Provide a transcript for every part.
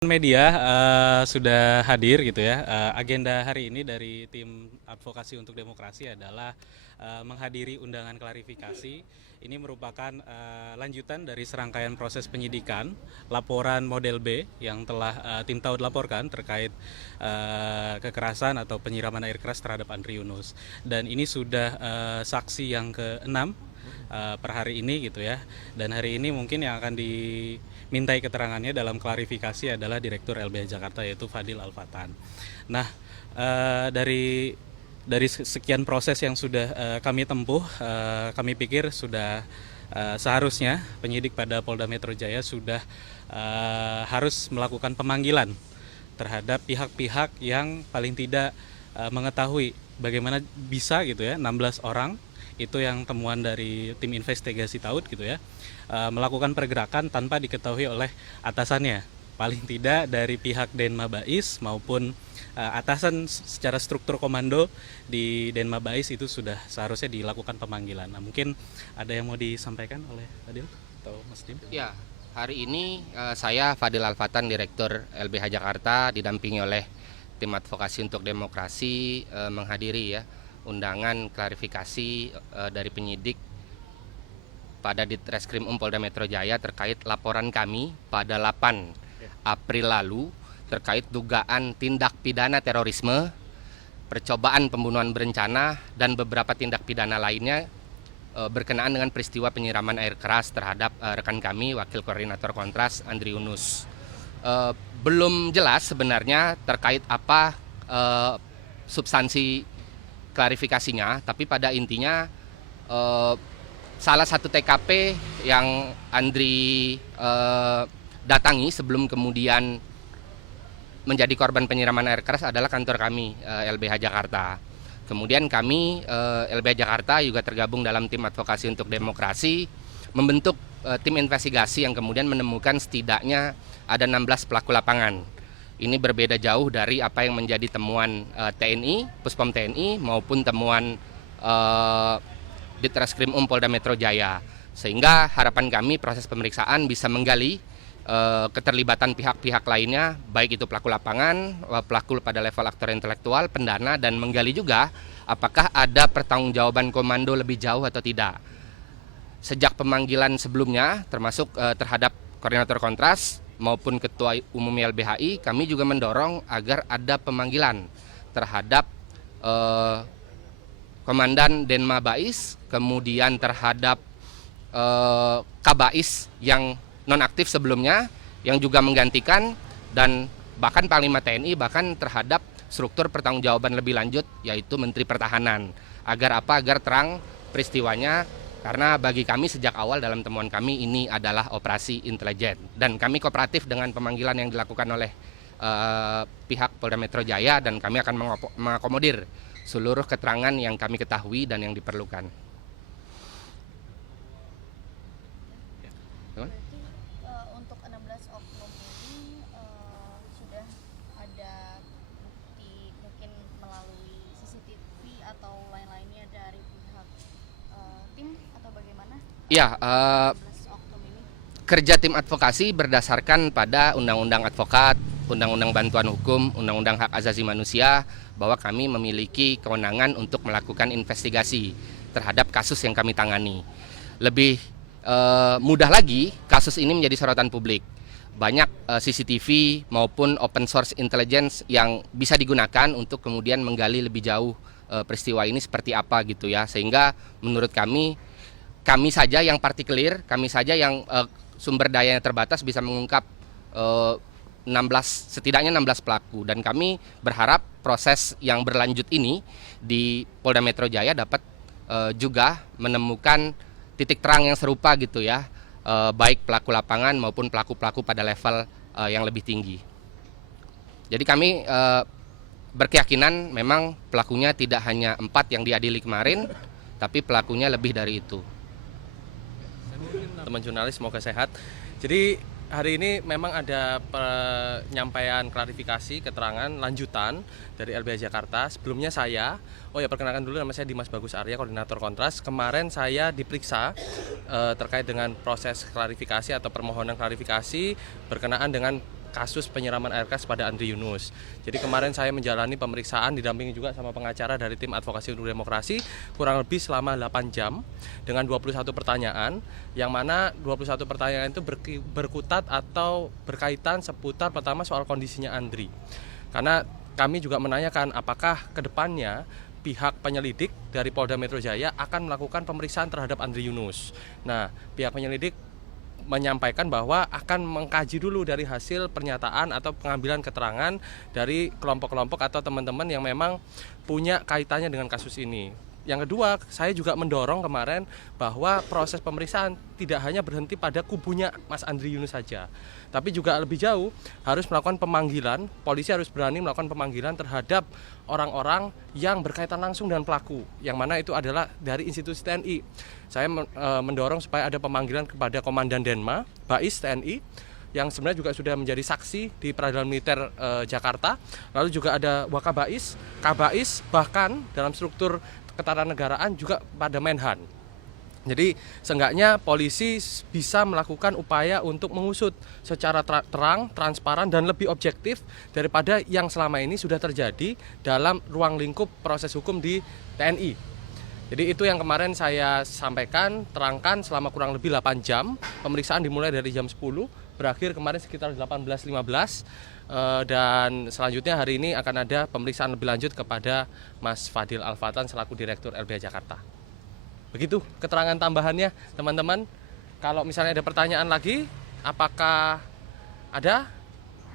Media sudah hadir gitu ya. Agenda hari ini dari tim advokasi untuk demokrasi adalah menghadiri undangan klarifikasi. Ini merupakan lanjutan dari serangkaian proses penyidikan laporan model B yang telah tim TAUD laporkan terkait kekerasan atau penyiraman air keras terhadap Andri Yunus. Dan ini sudah saksi yang ke-6 per hari ini gitu ya. Dan hari ini mungkin yang akan dimintai keterangannya dalam klarifikasi adalah Direktur LBH Jakarta, yaitu Fadil Alfatan. Nah, dari sekian proses yang sudah kami tempuh, kami pikir sudah seharusnya penyidik pada Polda Metro Jaya sudah harus melakukan pemanggilan terhadap pihak-pihak yang paling tidak mengetahui bagaimana bisa gitu ya 16 orang itu yang temuan dari tim investigasi TAUD gitu ya, melakukan pergerakan tanpa diketahui oleh atasannya, paling tidak dari pihak Denma Bais maupun atasan secara struktur komando di Denma Bais itu sudah seharusnya dilakukan pemanggilan. Nah, mungkin ada yang mau disampaikan oleh Fadil atau Mas Dim? Ya, hari ini saya Fadil Alfatan, Direktur LBH Jakarta, didampingi oleh tim advokasi untuk demokrasi menghadiri ya undangan klarifikasi dari penyidik pada Ditreskrim Polda Metro Jaya terkait laporan kami pada 8 April lalu terkait dugaan tindak pidana terorisme, percobaan pembunuhan berencana, dan beberapa tindak pidana lainnya berkenaan dengan peristiwa penyiraman air keras terhadap rekan kami, Wakil Koordinator Kontras Andri Yunus. Belum jelas sebenarnya terkait apa substansi klarifikasinya, tapi pada intinya salah satu TKP yang Andri datangi sebelum kemudian menjadi korban penyiraman air keras adalah kantor kami, LBH Jakarta. Kemudian kami, LBH Jakarta juga tergabung dalam tim advokasi untuk demokrasi, membentuk tim investigasi yang kemudian menemukan setidaknya ada 16 pelaku lapangan. Ini berbeda jauh dari apa yang menjadi temuan TNI, Puspom TNI maupun temuan Ditreskrim Polda Metro Jaya. Sehingga harapan kami proses pemeriksaan bisa menggali keterlibatan pihak-pihak lainnya, baik itu pelaku lapangan, pelaku pada level aktor intelektual, pendana, dan menggali juga apakah ada pertanggungjawaban komando lebih jauh atau tidak. Sejak pemanggilan sebelumnya, termasuk terhadap Koordinator Kontras maupun Ketua Umum LBHI, kami juga mendorong agar ada pemanggilan terhadap Komandan Denma Bais, kemudian terhadap Kabais yang nonaktif sebelumnya, yang juga menggantikan, dan bahkan Panglima TNI, bahkan terhadap struktur pertanggungjawaban lebih lanjut, yaitu Menteri Pertahanan. Agar apa? Agar terang peristiwanya. Karena bagi kami sejak awal dalam temuan kami ini adalah operasi intelijen, dan kami kooperatif dengan pemanggilan yang dilakukan oleh pihak Polda Metro Jaya, dan kami akan mengakomodir seluruh keterangan yang kami ketahui dan yang diperlukan. Berarti untuk 16 oknum ini sudah ada bukti mungkin melalui CCTV atau lain-lainnya dari pihak tim atau bagaimana? Ya, 16 oknum ini. kerja tim advokasi berdasarkan pada Undang-Undang Advokat, Undang-Undang Bantuan Hukum, Undang-Undang Hak Asasi Manusia, bahwa kami memiliki kewenangan untuk melakukan investigasi terhadap kasus yang kami tangani. Lebih mudah lagi, kasus ini menjadi sorotan publik. Banyak CCTV maupun open source intelligence yang bisa digunakan untuk kemudian menggali lebih jauh peristiwa ini seperti apa gitu ya. Sehingga menurut kami saja yang partikelir, kami saja yang sumber dayanya terbatas bisa mengungkap setidaknya 16 pelaku, dan kami berharap proses yang berlanjut ini di Polda Metro Jaya dapat juga menemukan titik terang yang serupa gitu ya, baik pelaku lapangan maupun pelaku-pelaku pada level yang lebih tinggi. Jadi kami berkeyakinan memang pelakunya tidak hanya 4 yang diadili kemarin, tapi pelakunya lebih dari itu. Teman jurnalis, semoga sehat. Jadi hari ini memang ada penyampaian klarifikasi keterangan lanjutan dari LBH Jakarta. Sebelumnya saya, perkenalkan dulu, nama saya Dimas Bagus Arya, Koordinator Kontras. Kemarin saya diperiksa terkait dengan proses klarifikasi atau permohonan klarifikasi berkenaan dengan kasus penyiraman air keras pada Andri Yunus. Jadi kemarin saya menjalani pemeriksaan didampingi juga sama pengacara dari tim advokasi untuk demokrasi kurang lebih selama 8 jam dengan 21 pertanyaan, yang mana 21 pertanyaan itu berkutat atau berkaitan seputar pertama soal kondisinya Andri. Karena kami juga menanyakan apakah ke depannya pihak penyelidik dari Polda Metro Jaya akan melakukan pemeriksaan terhadap Andri Yunus. Nah, pihak penyelidik menyampaikan bahwa akan mengkaji dulu dari hasil pernyataan atau pengambilan keterangan dari kelompok-kelompok atau teman-teman yang memang punya kaitannya dengan kasus ini. Yang kedua, saya juga mendorong kemarin bahwa proses pemeriksaan tidak hanya berhenti pada kubunya Mas Andri Yunus saja, tapi juga lebih jauh harus melakukan pemanggilan, polisi harus berani melakukan pemanggilan terhadap orang-orang yang berkaitan langsung dengan pelaku, yang mana itu adalah dari institusi TNI. Saya mendorong supaya ada pemanggilan kepada Komandan Denma, Bais TNI, yang sebenarnya juga sudah menjadi saksi di Peradilan Militer Jakarta. Lalu juga ada Wakabais, Kabais, bahkan dalam struktur ketatanegaraan juga pada Menhan. Jadi seenggaknya polisi bisa melakukan upaya untuk mengusut secara terang, transparan, dan lebih objektif daripada yang selama ini sudah terjadi dalam ruang lingkup proses hukum di TNI. Jadi itu yang kemarin saya sampaikan, terangkan selama kurang lebih 8 jam. Pemeriksaan dimulai dari jam 10, berakhir kemarin sekitar 18.15. Dan selanjutnya hari ini akan ada pemeriksaan lebih lanjut kepada Mas Fadil Alfatan selaku Direktur LBH Jakarta. Begitu keterangan tambahannya, teman-teman. Kalau misalnya ada pertanyaan lagi, apakah ada?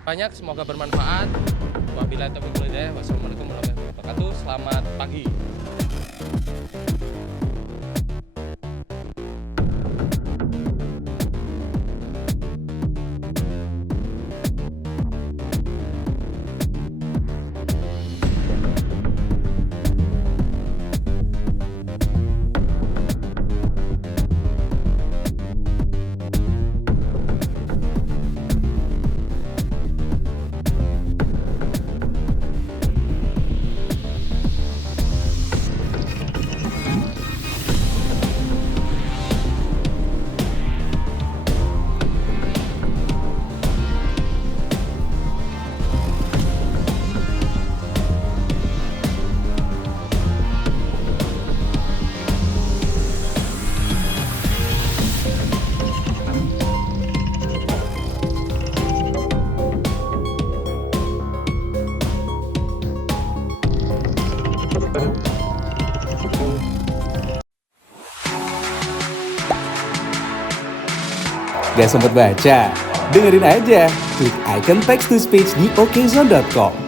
Banyak, semoga bermanfaat. Wabillahi taufiq wal hidayah. Wassalamualaikum warahmatullahi wabarakatuh. Selamat pagi. Gak sempet baca? Dengerin aja, klik icon text to speech di okezone.com.